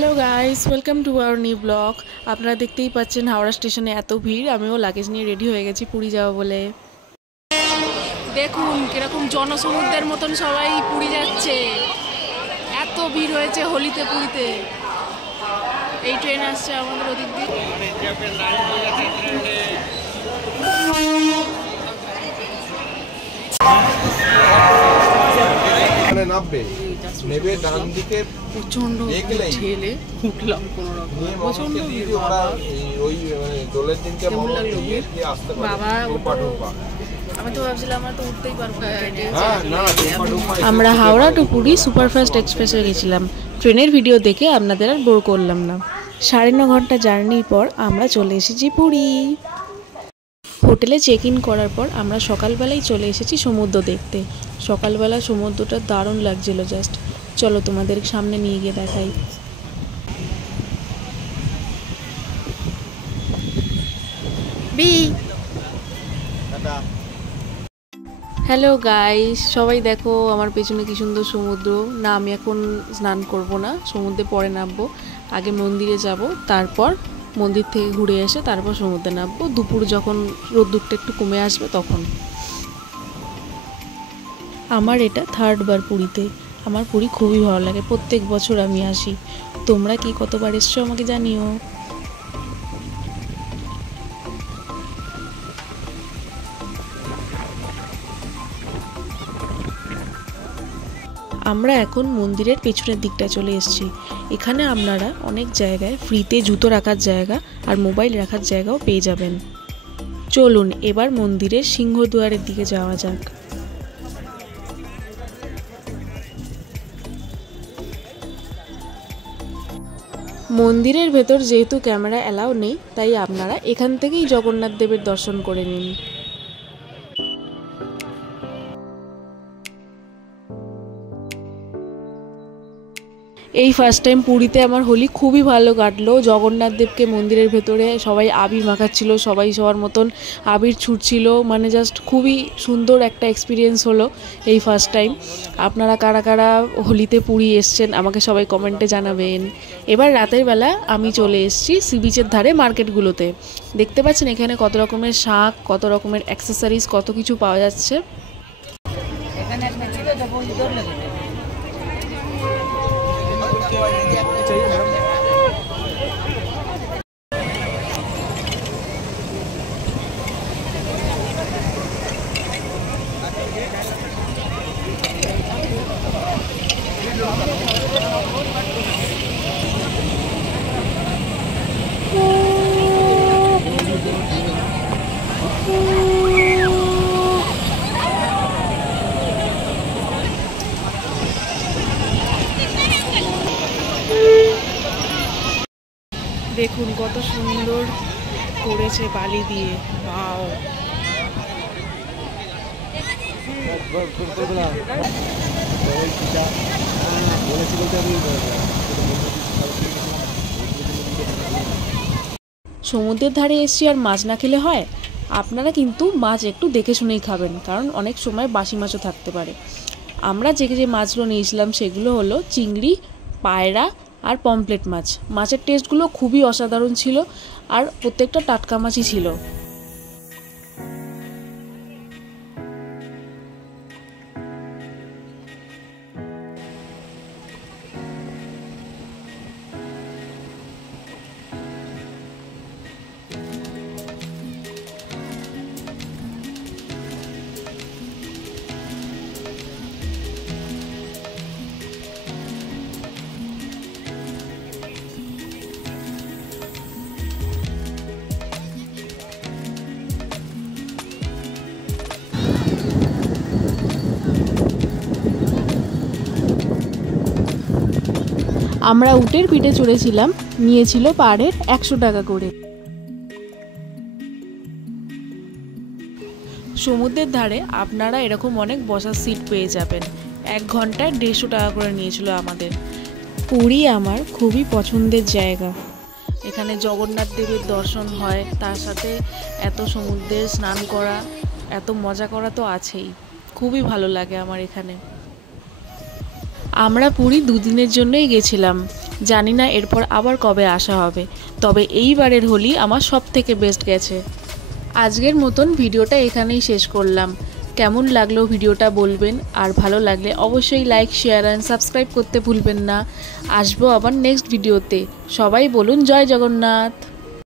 Hello guys, welcome to our new blog. আপনারা দেখতেই পাচ্ছেন হাওড়া স্টেশনে এত ভিড়। আমিও লাগেজ নিয়ে রেডি হয়ে গেছি পুরী যাওয়া বলে। দেখুন কিরকম জনসমুদ্রের মতন সবাই পুরী যাচ্ছে। এত ভিড় হয়েছে হোলিতে পুরীতে। এই ট্রেন আসছে আমাদের ওদিক দিয়ে। নামবে নেবে ডান দিকে প্রচন্ড ঠেলে উঠলাম কোনো রকম। প্রচন্ড ভিড় বাবা। ওই দোলের দিনকে বাবা আমি তো ভাবছিলাম আমরা তো উঠতেই পারবো না। আমরা হাওড়া টু পুরী সুপারফাস্ট এক্সপ্রেসে গেছিলাম। ট্রেনের ভিডিও দেখে আপনাদের আর বোর করলাম না। 9.5 ঘন্টা জার্নির পর আমরা চলে এসেছি পুরী। হোটেলে চেক ইন করার পর আমরা সকালবেলায় চলে এসেছি সমুদ্র দেখতে। সকালবেলা সমুদ্রটা দারুণ লাগছিল জাস্ট। চলো তোমাদের সামনে নিয়ে গিয়ে দেখাই। হ্যালো গাইস, সবাই দেখো আমার পেছনে কি সুন্দর সমুদ্র। না, আমি এখন স্নান করব না, সমুদ্রে পরে নামবো। আগে মন্দিরে যাব, তারপর মন্দির থেকে ঘুরে এসে তারপর সমুদ্রে নামবো। দুপুর যখন রোদ্দুরটা একটু কমে আসবে তখন। আমার এটা 3rd বার পুরীতে। আমার পুরী খুবই ভালো লাগে, প্রত্যেক বছর আমি আসি। তোমরা কি কতবার এসছো আমাকে জানিও। আমরা এখন মন্দিরের পেছনের দিকটা চলে এসেছি। এখানে আপনারা অনেক জায়গায় ফ্রিতে জুতো রাখার জায়গা আর মোবাইল রাখার জায়গাও পেয়ে যাবেন। চলুন এবার মন্দিরের সিংহদুয়ারের দিকে যাওয়া যাক। মন্দিরের ভেতর যেহেতু ক্যামেরা অ্যালাউ নেই, তাই আপনারা এখান থেকেই জগন্নাথ দেবের দর্শন করে নিন। এই ফার্স্ট টাইম পুরীতে আমার হোলি খুবই ভালো কাটলো। জগন্নাথ দেবকে মন্দিরের ভেতরে সবাই আবির মাখাচ্ছিল, সবাই সবার মতন আবির ছুটছিল। মানে জাস্ট খুবই সুন্দর একটা এক্সপিরিয়েন্স হলো এই ফার্স্ট টাইম। আপনারা কারা কারা হোলিতে পুরী এসছেন আমাকে সবাই কমেন্টে জানাবেন। এবার রাতের বেলা আমি চলে এসেছি সি বিচের ধারে মার্কেটগুলোতে। দেখতে পাচ্ছেন এখানে কত রকমের শাঁখ, কত রকমের অ্যাক্সেসরিজ, কত কিছু পাওয়া যাচ্ছে। দেখুন কত সুন্দর করেছে বালি দিয়ে। ওয়াও, সমুদ্রের ধারে এসছি আর মাছ না খেলে হয়? আপনারা কিন্তু মাছ একটু দেখে শুনেই খাবেন, কারণ অনেক সময় বাসি মাছও থাকতে পারে। আমরা যে যে মাছগুলো নিয়েছিলাম সেগুলো হলো চিংড়ি, পায়রা আর পমফ্লেট মাছ। মাছের টেস্টগুলো খুবই অসাধারণ ছিল, আর প্রত্যেকটা টাটকা মাছই ছিল। আমরা উটের পিঠে চড়েছিলাম, নিয়েছিল পার হেড 100 টাকা করে। সমুদ্রের ধারে আপনারা এরকম অনেক বসার সিট পেয়ে যাবেন। 1 ঘন্টায় 150 টাকা করে নিয়েছিল আমাদের। পুরী আমার খুবই পছন্দের জায়গা। এখানে জগন্নাথ দেবের দর্শন হয়, তার সাথে এত সমুদ্রে স্নান করা, এত মজা করা তো আছেই। খুবই ভালো লাগে আমার এখানে। আমরা পুরী 2 দিনের জন্যই গেছিলাম। জানি না এরপর আবার কবে আসা হবে, তবে এইবারের হোলি আমার সব থেকে বেস্ট গেছে। আজকের মতন ভিডিওটা এখানেই শেষ করলাম। কেমন লাগলো ভিডিওটা বলবেন, আর ভালো লাগলে অবশ্যই লাইক, শেয়ার অ্যান্ড সাবস্ক্রাইব করতে ভুলবেন না। আসবো আবার নেক্সট ভিডিওতে। সবাই বলুন জয় জগন্নাথ।